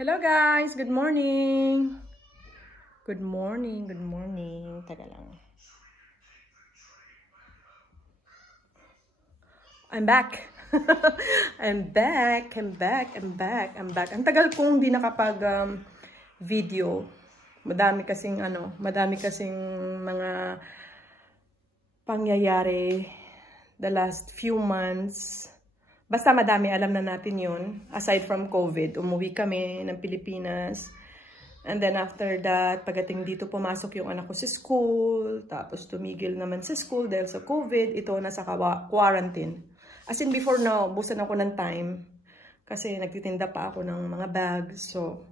Hello guys, good morning. Good morning, good morning. Taga lang. I'm back. I'm back. Ang tagal kong di nakapag video. Madami kasing mga pangyayari the last few months. Basta madami, alam na natin yun. Aside from COVID, umuwi kami ng Pilipinas. And then after that, pagdating dito, pumasok yung anak ko sa school. Tapos tumigil naman sa school dahil sa COVID. Ito, nasa quarantine. As in before na, ubusan ako ng time. Kasi nagtitinda pa ako ng mga bags. So,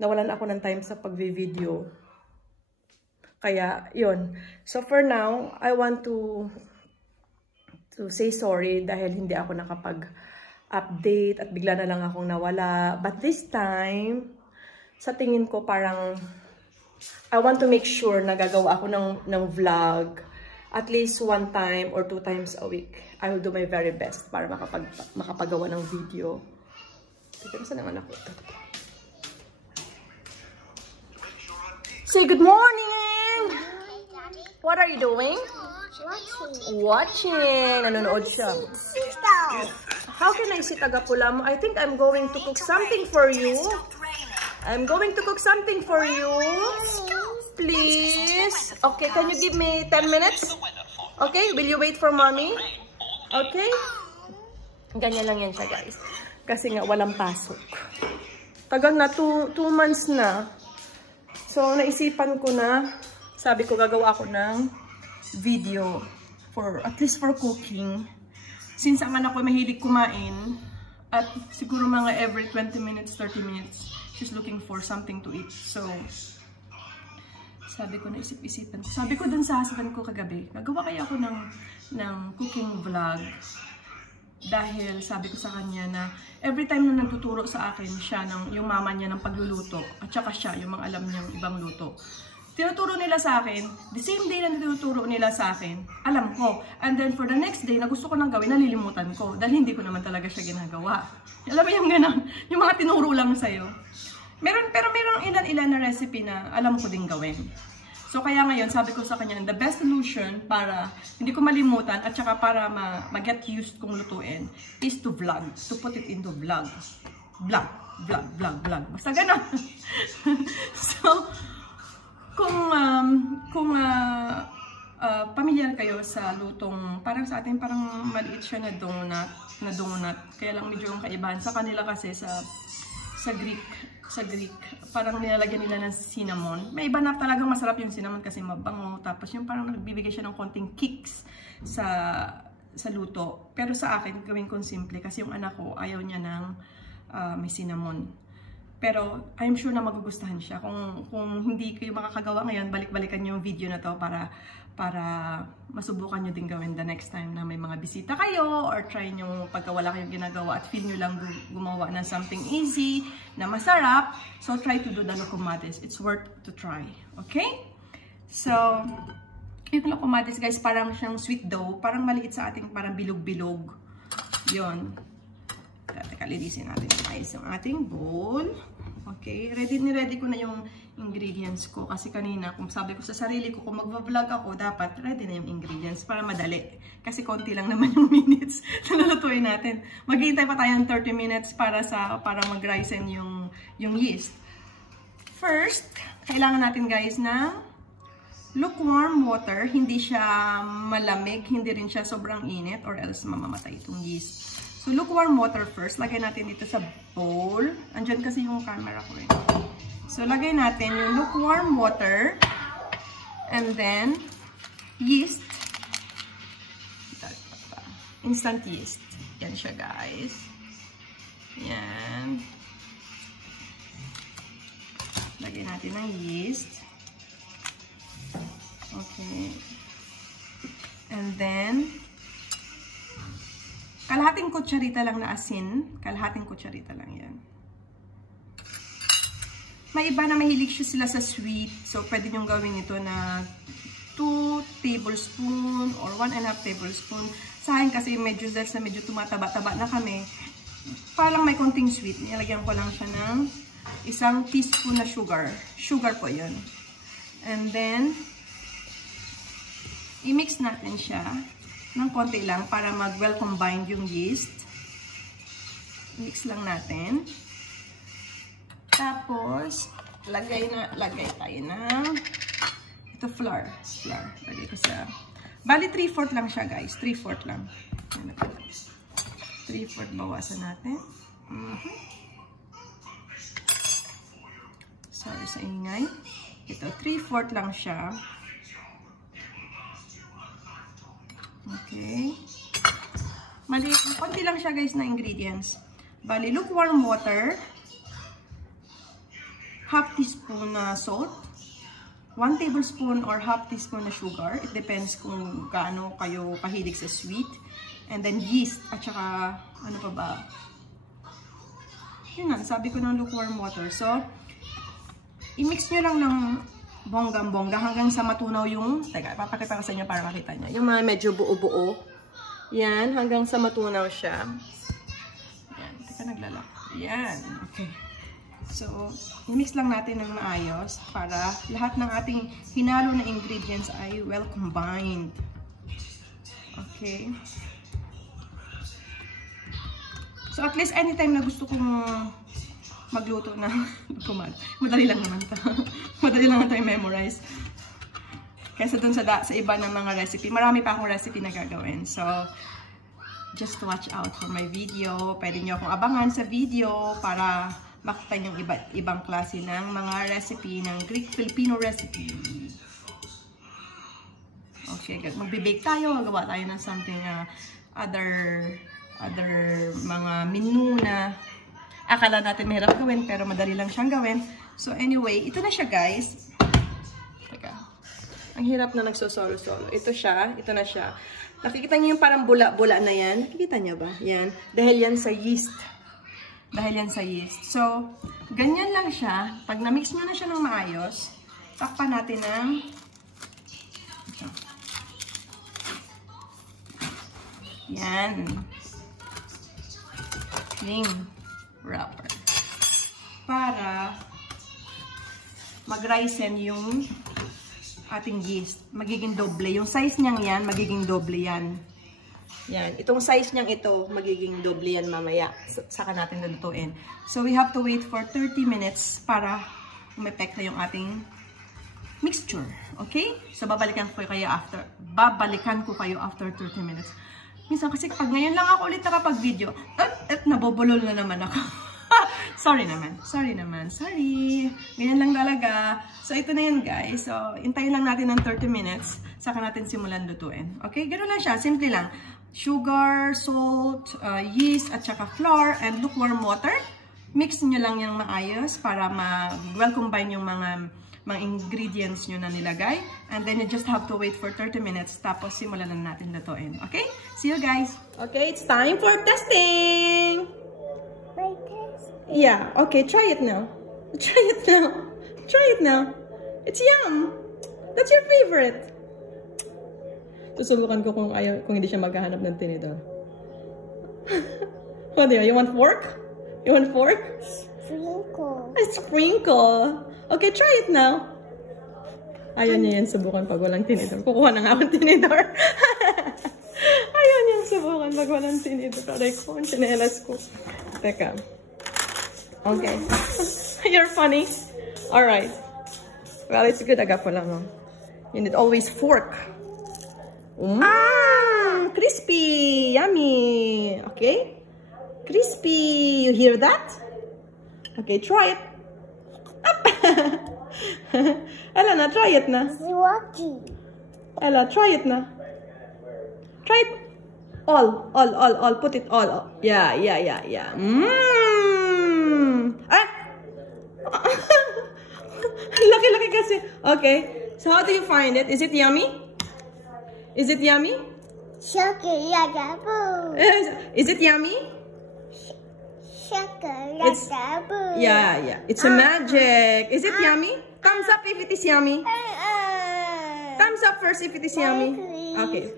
nawalan ako ng time sa pag-video. Kaya, yun. So for now, I want to say sorry dahil hindi ako nakapag-update at bigla na lang akong nawala. But this time, sa tingin ko parang I want to make sure na gagawa ako ng vlog at least 1 time or 2 times a week. I will do my very best para makapagawa ng video. Pero saan ang anak ko? Say good morning! What are you doing? Watching. Nanonood siya. How can I sit agapula mo? I think I'm going to cook something for you. I'm going to cook something for you. Please. Okay, can you give me 10 minutes? Okay, will you wait for mommy? Okay? Ganyan lang yan siya, guys. Kasi nga, walang pasok. Tagal na, 2 months na. So, naisipan ko na, sabi ko, gagawa ako ng video for at least for cooking, since ang anak ko mahilig kumain at siguro mga every 20 minutes 30 minutes she's looking for something to eat. So sabi ko, naisip-isipan ko, sabi ko dun sa husband ko kagabi, gagawa kaya ako ng cooking vlog, dahil sabi ko sa kanya na every time na nagtuturo sa akin siya yung mama niya ng pagluluto at saka siya yung mga alam niyang ibang luto, tinuturo nila sa akin, the same day na tinuturo nila sa akin, alam ko. And then for the next day na gusto ko nang gawin, nalilimutan ko. Dahil hindi ko naman talaga siya ginagawa. Alam mo yung gano'n, yung mga tinuro lang sa'yo. Pero meron ilan-ilan na recipe na alam ko din gawin. So kaya ngayon, sabi ko sa kanya, the best solution para hindi ko malimutan at saka para ma-get used kong lutuin is to vlog, to put it into vlog. Vlog. Basta gano'n. So, kung pamilyar kayo sa lutong, parang sa atin parang maliit siya na donut, kaya lang medyo yung kaibahan sa kanila kasi sa Greek parang nilalagyan nila ng cinnamon. May iba na talagang masarap yung cinnamon kasi mabango, tapos yung parang nagbibigay siya ng konting kicks sa luto. Pero sa akin, gawin kong simple kasi yung anak ko ayaw niya ng may cinnamon. Pero I'm sure na magugustuhan siya. Kung hindi kayo makakagawa ngayon, balik-balikan yung video na to para masubukan nyo din gawin the next time na may mga bisita kayo, or try nyo pagka wala kayong ginagawa at feel nyo lang gumawa ng something easy na masarap. So try to do the locomates. It's worth to try. Okay? So, yung locomates guys, parang siyang sweet dough. Parang maliit sa ating parang bilog-bilog. Yun. Teka, linisin natin guys yung ating bowl. Okay, ready ko na yung ingredients ko. Kasi kanina, kung sabi ko sa sarili ko, kung magva-vlog ako, dapat ready na yung ingredients para madali. Kasi konti lang naman yung minutes na lulutuin natin. Maghihintay pa tayo ng 30 minutes para mag-risen yung yeast. First, kailangan natin guys ng lukewarm water. Hindi siya malamig, hindi rin siya sobrang init, or else mamamatay itong yeast. So, lukewarm water first. Lagay natin dito sa bowl. Andyan kasi yung camera ko rin. So, lagay natin yung lukewarm water. And then, yeast. Instant yeast. Yan siya, guys. Yan. Lagay natin ng yeast. Okay. And then, kalahating kutsarita lang na asin. Kalahating kutsarita lang yan. May iba na mahilig sila sa sweet. So, pwede nyo gawin ito na 2 tablespoon or 1.5 tablespoon. Sa akin kasi medyo tumataba-taba na kami. Parang may konting sweet. Nilagyan ko lang siya ng isang teaspoon na sugar. Sugar po yun. And then, i-mix natin siya ng konti lang para mag-well combined yung yeast. Mix lang natin. Tapos, lagay tayo ng ito flour. Lagay ko sa bali 3/4 lang siya, guys. 3/4 lang. 3/4 bawasan natin. Sorry sa ingay. Ito 3/4 lang siya. Okay. Maliit, konti lang siya, guys, na ingredients. Bali lukewarm water, half teaspoon na salt, 1 tablespoon or half teaspoon na sugar. It depends kung gaano kayo kahilig sa sweet. And then yeast at saka ano pa ba? Yun nga, sabi ko ng lukewarm water. So, i-mix nyo lang ng bonggang-bongga hanggang sa matunaw yung, teka, papakita ko sa inyo para makita nyo. Yung mga medyo buo-buo. Yan, hanggang sa matunaw siya. Yan, teka, naglalak. Yan, okay. So, i-mix lang natin ng maayos para lahat ng ating hinalo na ingredients ay well combined. Okay. So, at least anytime na gusto kong magluto na madali lang naman ito. Madali lang ito i-memorize. Kaysa dun sa iba ng mga recipe. Marami pa akong recipe na gagawin. So, just watch out for my video. Pwede nyo akong abangan sa video para makita yung ibang klase ng mga recipe ng Greek-Filipino recipe. Okay, magbe-bake tayo. Magawa tayo ng something other mga menu na akala natin mahirap gawin pero madali lang siyang gawin. So anyway, ito na siya, guys. Teka. Ang hirap na nagsosolo-solo. Ito siya. Ito na siya. Nakikita niyo yung parang bula-bula na yan? Nakikita niyo ba? Yan. Dahil yan sa yeast. Dahil yan sa yeast. So, ganyan lang siya. Pag na-mix nyo na siya ng maayos, takpan natin ng yan. Cling wrapper. Para mag-risen yung ating yeast. Magiging doble. Yung size niyang yan, magiging doble yan. Yan. Itong size niyang ito, magiging doble yan mamaya. Saka natin lulutuin. So, we have to wait for 30 minutes para umepekto yung ating mixture. Okay? So, babalikan ko kayo after 30 minutes. Minsan kasi pag ngayon lang ako ulit nakapag-video, at nabobulol na naman ako. Sorry naman. Ganyan lang talaga. So, ito na yun, guys. So, hintayin lang natin ng 30 minutes. Saka natin simulan lutuin. Okay? Ganoon lang siya. Simple lang. Sugar, salt, yeast, at saka flour, and lukewarm water. Mix nyo lang yung maayos para well combine yung mga ingredients nyo na nilagay. And then you just have to wait for 30 minutes. Tapos simulan na natin lutuin. Okay? See you guys. Okay, it's time for testing. My test? Yeah, okay, try it now. Try it now. It's yum. That's your favorite. Susubukan ko kung hindi siya maghahanap ng tinidor. What do you want fork? You want fork? Sprinkle. A sprinkle. Okay, try it now. Ayaw niya yan subukan pag walang tinidor. Kukuha na nga akong tinidor. Ayaw niya subukan pag walang tinidor. Aray ko, ang chinelas ko. Teka. Okay. You're funny. Alright. Well, it's good. Aga po lang. You need always fork. Crispy. Yummy. Okay? Crispy. You hear that? Okay, try it. Ella, na, try it na. Swacky. Ella, try it na. Try it. All. Put it all. Yeah. Ah! Laki-laki kasi. Okay. So, how do you find it? Is it yummy? Is it yummy? Chocolate. Is it yummy? Chocolate. Yeah. It's a magic. Is it yummy? Thumbs up if it is yummy. Thumbs up first if it is yummy. Okay.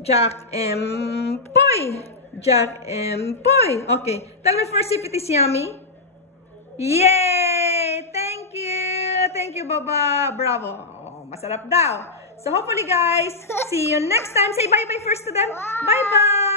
Jack and Poy. Okay. Tell me first if it is yummy. Yay! Thank you! Thank you, Baba. Bravo. Oh, masarap daw. So hopefully guys, see you next time. Say bye-bye first to them. Bye-bye!